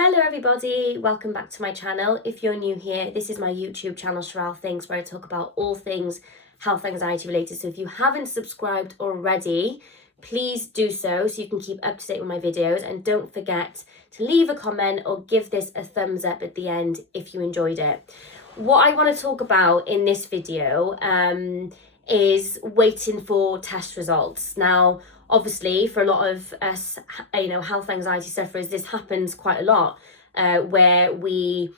Hello everybody, welcome back to my channel. If you're new here, this is my YouTube channel, Sherelle Things, where I talk about all things health anxiety related. So if you haven't subscribed already, please do so you can keep up to date with my videos, and don't forget to leave a comment or give this a thumbs up at the end if you enjoyed it. What I want to talk about in this video is waiting for test results. Now, obviously, for a lot of us, health anxiety sufferers, this happens quite a lot, where we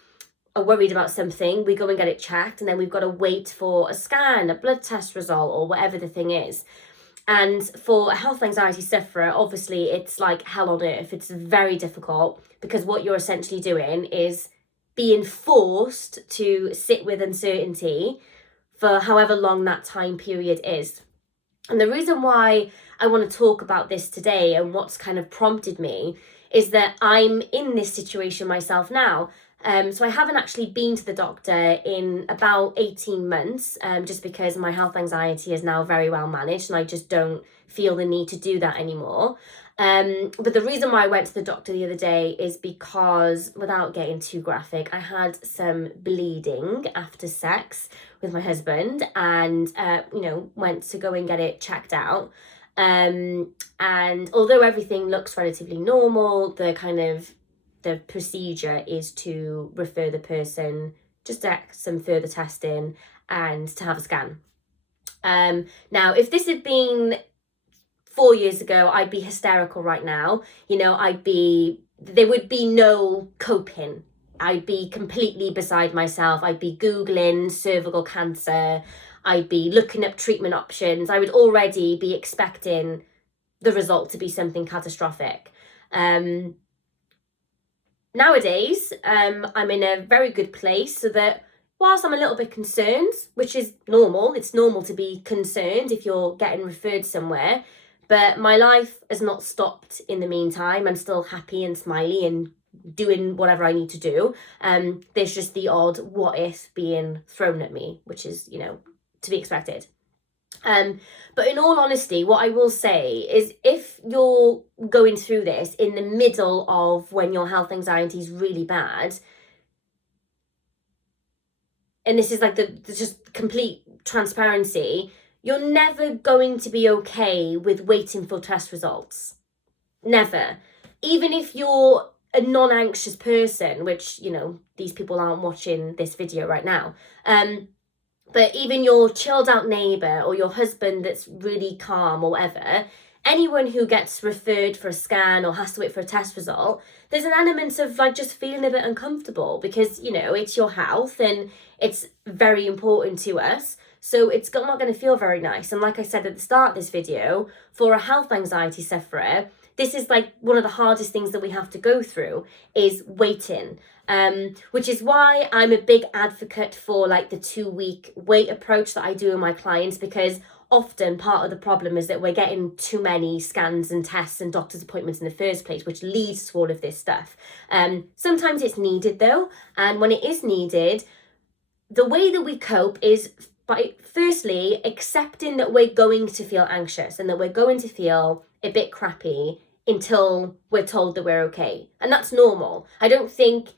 are worried about something, we go and get it checked, and then we've got to wait for a scan, a blood test result, or whatever the thing is. And for a health anxiety sufferer, obviously, it's like hell on earth. It's very difficult because what you're essentially doing is being forced to sit with uncertainty for however long that time period is. And the reason why I want to talk about this today and what's kind of prompted me is that I'm in this situation myself now. So I haven't actually been to the doctor in about 18 months, just because my health anxiety is now very well managed and I just don't feel the need to do that anymore. But the reason why I went to the doctor the other day is because, without getting too graphic, I had some bleeding after sex with my husband and, went to go and get it checked out. And although everything looks relatively normal, the procedure is to refer the person just to some further testing and to have a scan. Now, if this had been 4 years ago, I'd be hysterical right now. There would be no coping. I'd be completely beside myself. I'd be Googling cervical cancer. I'd be looking up treatment options. I would already be expecting the result to be something catastrophic. Nowadays, I'm in a very good place, so that whilst I'm a little bit concerned, which is normal, it's normal to be concerned if you're getting referred somewhere, but my life has not stopped in the meantime. I'm still happy and smiley and doing whatever I need to do. There's just the odd what if being thrown at me, which is, to be expected. But in all honesty, what I will say is, if you're going through this in the middle of when your health anxiety is really bad, and this is like the just complete transparency, you're never going to be okay with waiting for test results. Never. Even if you're a non-anxious person, which, these people aren't watching this video right now. But even your chilled out neighbour or your husband that's really calm or whatever, anyone who gets referred for a scan or has to wait for a test result, there's an element of just feeling a bit uncomfortable because, it's your health and it's very important to us. So it's not going to feel very nice. And like I said at the start of this video, for a health anxiety sufferer, this is one of the hardest things that we have to go through is waiting. Which is why I'm a big advocate for the 2-week wait approach that I do with my clients, because often part of the problem is that we're getting too many scans and tests and doctor's appointments in the first place, which leads to all of this stuff. Sometimes it's needed though, and when it is needed, the way that we cope is by firstly accepting that we're going to feel anxious and that we're going to feel a bit crappy until we're told that we're okay. And that's normal. I don't think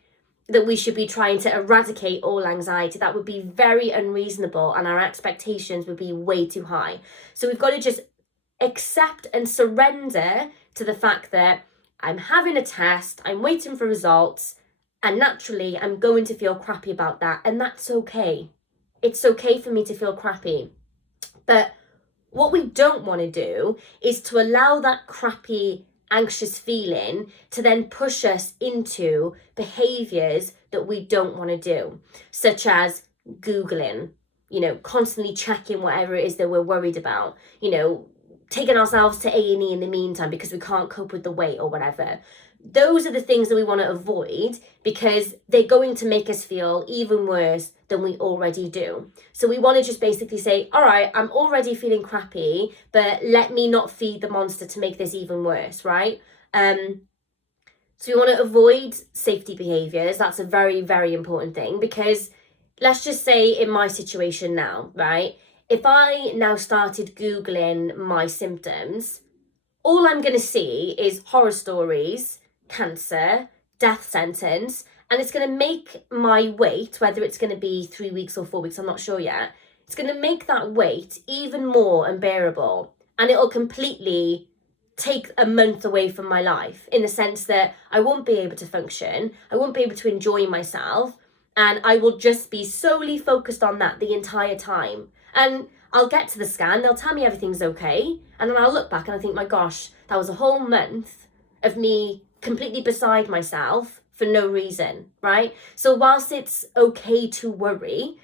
that we should be trying to eradicate all anxiety. That would be very unreasonable and our expectations would be way too high. So we've got to just accept and surrender to the fact that I'm having a test, I'm waiting for results, and naturally I'm going to feel crappy about that, and that's okay. It's okay for me to feel crappy. But what we don't want to do is to allow that crappy, anxious feeling to then push us into behaviors that we don't want to do, such as Googling, constantly checking whatever it is that we're worried about, taking ourselves to A&E in the meantime because we can't cope with the wait or whatever. Those are the things that we want to avoid because they're going to make us feel even worse than we already do. So we want to just basically say, all right, I'm already feeling crappy, but let me not feed the monster to make this even worse, right? So we want to avoid safety behaviors. That's a very, very important thing, because let's just say in my situation now, right? If I now started Googling my symptoms, all I'm going to see is horror stories, cancer, death sentence, and it's going to make my wait, whether it's going to be 3 weeks or 4 weeks, I'm not sure yet, it's going to make that wait even more unbearable, and it'll completely take a month away from my life, in the sense that I won't be able to function, I won't be able to enjoy myself, and I will just be solely focused on that the entire time. And I'll get to the scan, they'll tell me everything's okay, and then I'll look back and I think, my gosh, that was a whole month of me completely beside myself for no reason, right? So whilst it's okay to worry,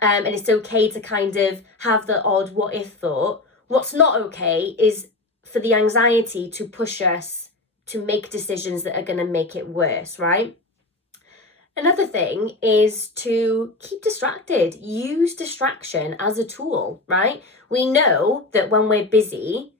and it's okay to kind of have the odd what if thought, what's not okay is for the anxiety to push us to make decisions that are going to make it worse, right? Another thing is to keep distracted. Use distraction as a tool, right? We know that when we're busy,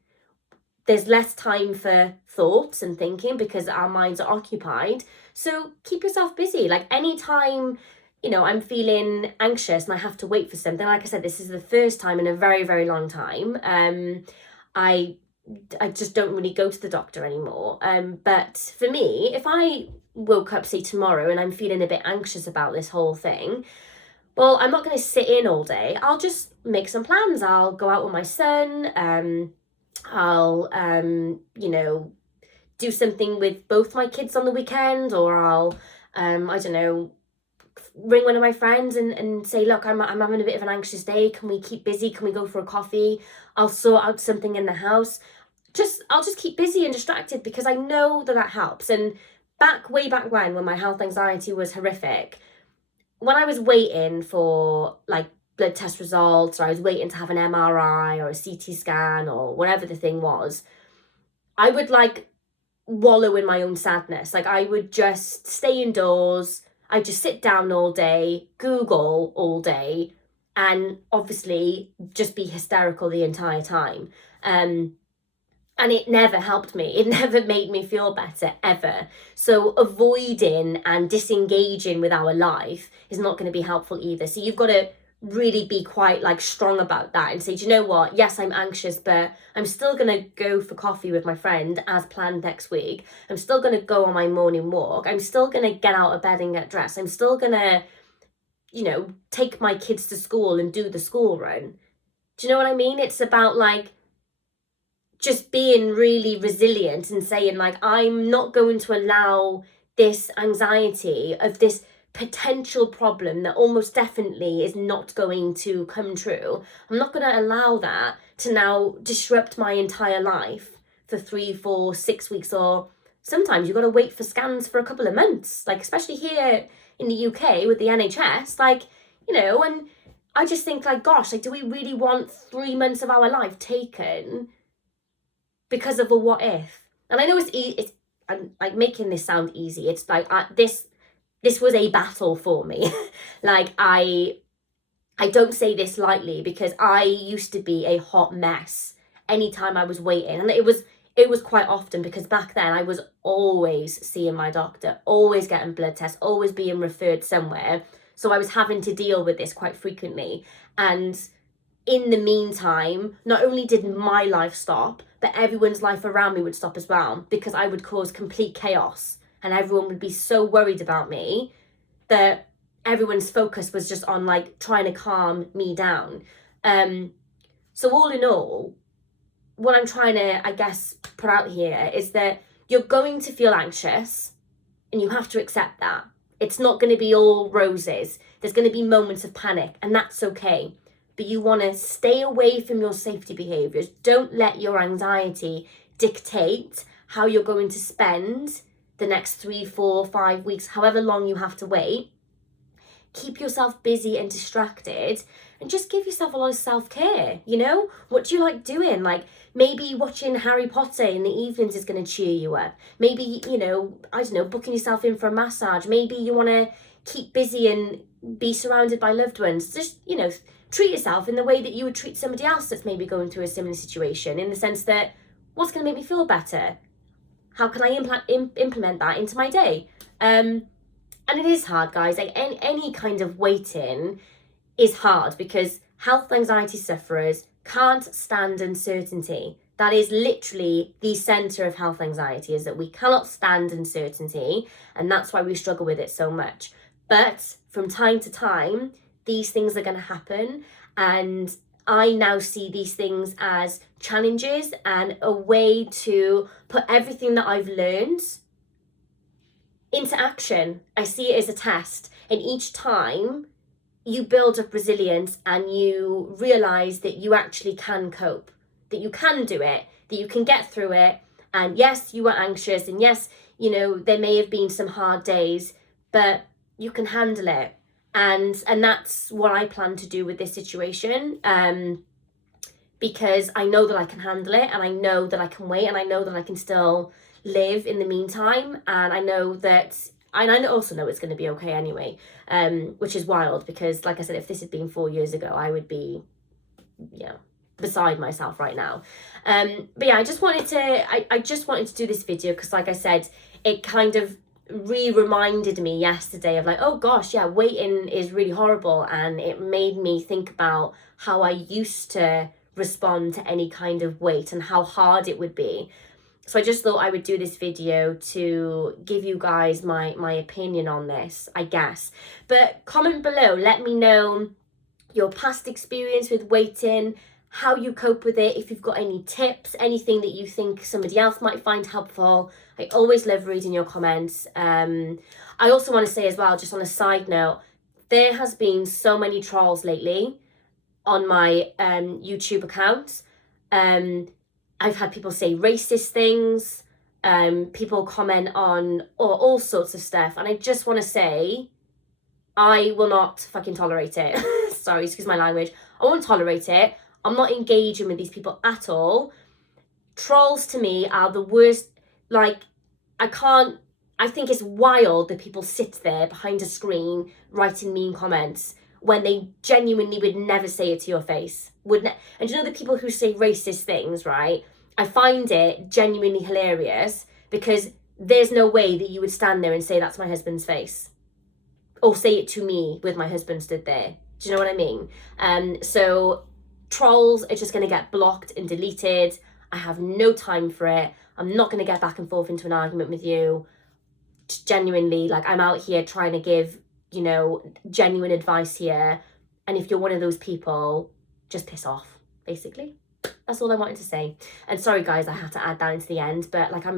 there's less time for thoughts and thinking because our minds are occupied. So keep yourself busy. Like anytime, I'm feeling anxious and I have to wait for something. Like I said, this is the first time in a very, very long time. I just don't really go to the doctor anymore. But for me, if I woke up, say, tomorrow and I'm feeling a bit anxious about this whole thing, well, I'm not going to sit in all day. I'll just make some plans. I'll go out with my son. I'll, do something with both my kids on the weekend, or I'll, I don't know, ring one of my friends and say, look, I'm having a bit of an anxious day. Can we keep busy? Can we go for a coffee? I'll sort out something in the house. I'll just keep busy and distracted, because I know that helps. And way back when my health anxiety was horrific, when I was waiting for like blood test results, or I was waiting to have an MRI or a CT scan or whatever the thing was, I would like wallow in my own sadness. Like I would just stay indoors. I'd just sit down all day, Google all day, and obviously just be hysterical the entire time. And it never helped me. It never made me feel better, ever. So avoiding and disengaging with our life is not going to be helpful either. So you've got to really be quite like strong about that and say, do you know what? Yes, I'm anxious, but I'm still going to go for coffee with my friend as planned next week. I'm still going to go on my morning walk. I'm still going to get out of bed and get dressed. I'm still going to, take my kids to school and do the school run. Do you know what I mean? It's about like just being really resilient and saying like, I'm not going to allow this anxiety of this potential problem that almost definitely is not going to come true. I'm not going to allow that to now disrupt my entire life for 3, 4, 6 weeks, or sometimes you've got to wait for scans for a couple of months, like especially here in the UK with the NHS, like, and I just think like, gosh, like, do we really want 3 months of our life taken because of a what if? And I know I'm like making this sound easy. It's like this was a battle for me. Like I don't say this lightly, because I used to be a hot mess anytime I was waiting, and it was quite often, because back then I was always seeing my doctor, always getting blood tests, always being referred somewhere. So I was having to deal with this quite frequently. And in the meantime, not only did my life stop, but everyone's life around me would stop as well, because I would cause complete chaos and everyone would be so worried about me that everyone's focus was just on like trying to calm me down. So all in all, what I'm trying to, I guess, put out here is that you're going to feel anxious and you have to accept that. It's not going to be all roses. There's going to be moments of panic, and that's okay. But you want to stay away from your safety behaviors. Don't let your anxiety dictate how you're going to spend the next 3, 4, 5 weeks, however long you have to wait. Keep yourself busy and distracted, and just give yourself a lot of self-care. What do you like doing? Like maybe watching Harry Potter in the evenings is going to cheer you up. Maybe, I don't know, booking yourself in for a massage. Maybe you want to keep busy and be surrounded by loved ones. Just, treat yourself in the way that you would treat somebody else that's maybe going through a similar situation, in the sense that, what's going to make me feel better? How can I implement that into my day? And it is hard, guys. Like any kind of waiting is hard, because health anxiety sufferers can't stand uncertainty. That is literally the center of health anxiety, is that we cannot stand uncertainty, and that's why we struggle with it so much. But from time to time, these things are going to happen, and I now see these things as challenges and a way to put everything that I've learned into action. I see it as a test, and each time you build up resilience and you realize that you actually can cope, that you can do it, that you can get through it. And yes, you were anxious, and yes, you know, there may have been some hard days, but you can handle it. And that's what I plan to do with this situation, because I know that I can handle it, and I know that I can wait, and I know that I can still live in the meantime, and I know that, and I also know it's going to be okay anyway, which is wild, because like I said, if this had been 4 years ago, I would be, beside myself right now. But yeah, I just wanted to do this video because, like I said, it kind of reminded me yesterday of like, oh gosh, yeah, waiting is really horrible, and it made me think about how I used to respond to any kind of wait and how hard it would be. So I just thought I would do this video to give you guys my opinion on this, I guess. But comment below, let me know your past experience with waiting, how you cope with it, if you've got any tips, anything that you think somebody else might find helpful. I always love reading your comments. I also want to say as well, just on a side note, there has been so many trolls lately on my YouTube account. I've had people say racist things, people comment on all sorts of stuff, and I just want to say, I will not fucking tolerate it. Sorry, excuse my language. I won't tolerate it. I'm not engaging with these people at all. Trolls to me are the worst. Like, I think it's wild that people sit there behind a screen writing mean comments when they genuinely would never say it to your face. And you know the people who say racist things, right? I find it genuinely hilarious, because there's no way that you would stand there and say that's my husband's face, or say it to me with my husband stood there. Do you know what I mean? So trolls are just going to get blocked and deleted. I have no time for it. I'm not going to get back and forth into an argument with you. Just genuinely, like, I'm out here trying to give, genuine advice here. And if you're one of those people, just piss off, basically. That's all I wanted to say. And sorry guys, I had to add that into the end, but like, I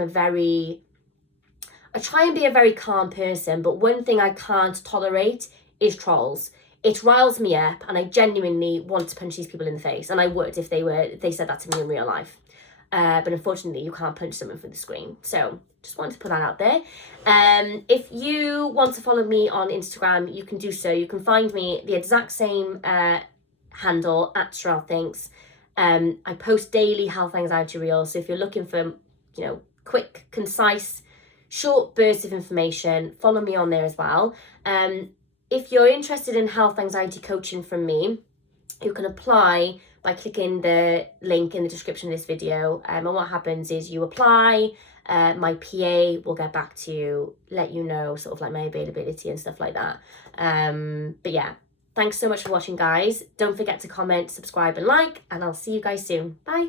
try and be a very calm person, but one thing I can't tolerate is trolls. It riles me up, and I genuinely want to punch these people in the face, and I would if they said that to me in real life. But unfortunately, you can't punch someone through the screen. So just wanted to put that out there. If you want to follow me on Instagram, you can do so. You can find me the exact same handle, @SherelleThinks. I post daily health anxiety reels. So if you're looking for, quick, concise, short bursts of information, follow me on there as well. If you're interested in health anxiety coaching from me, you can apply by clicking the link in the description of this video. And what happens is you apply, my PA will get back to you, let you know sort of like my availability and stuff like that. But yeah, thanks so much for watching, guys. Don't forget to comment, subscribe and like, and I'll see you guys soon. Bye.